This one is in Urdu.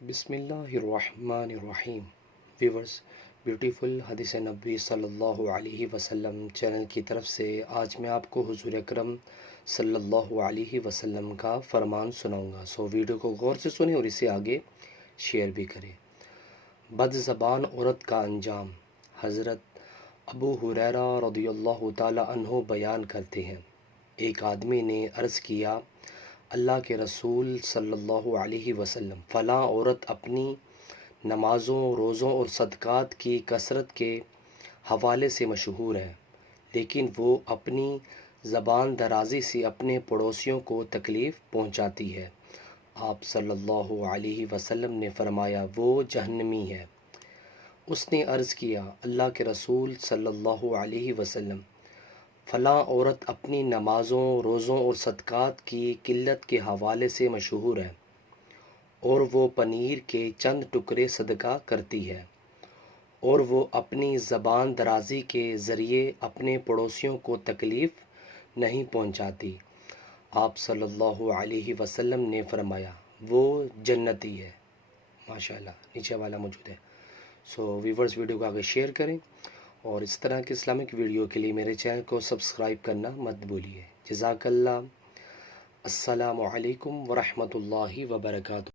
بسم اللہ الرحمن الرحیم ویورز، بیوٹیفل حدیث نبوی صلی اللہ علیہ وسلم چینل کی طرف سے آج میں آپ کو حضور اکرم صلی اللہ علیہ وسلم کا فرمان سناؤں گا۔ ویڈیو کو غور سے سنیں اور اسے آگے شیئر بھی کریں۔ بد زبان عورت کا انجام۔ حضرت ابو ہریرہ رضی اللہ تعالی عنہ بیان کرتے ہیں، ایک آدمی نے عرض کیا، اللہ کے رسول صلی اللہ علیہ وسلم، فلاں عورت اپنی نمازوں، روزوں اور صدقات کی کثرت کے حوالے سے مشہور ہے، لیکن وہ اپنی زبان درازی سے اپنے پڑوسیوں کو تکلیف پہنچاتی ہے۔ آپ صلی اللہ علیہ وسلم نے فرمایا، وہ جہنمی ہے۔ اس نے عرض کیا، اللہ کے رسول صلی اللہ علیہ وسلم، فلاں عورت اپنی نمازوں، روزوں اور صدقات کی قلت کے حوالے سے مشہور ہے، اور وہ پنیر کے چند ٹکڑے صدقہ کرتی ہے، اور وہ اپنی زبان درازی کے ذریعے اپنے پڑوسیوں کو تکلیف نہیں پہنچاتی۔ آپ صلی اللہ علیہ وسلم نے فرمایا، وہ جنتی ہے۔ ماشاءاللہ، نیچے والا موجود ہے۔ ویورز، ویڈیو کو آگے شیئر کریں اور اس طرح کے اسلامک ویڈیو کے لیے میرے چینل کو سبسکرائب کرنا مت بھولیے۔ جزاک اللہ۔ السلام علیکم ورحمۃ اللہ وبرکاتہ۔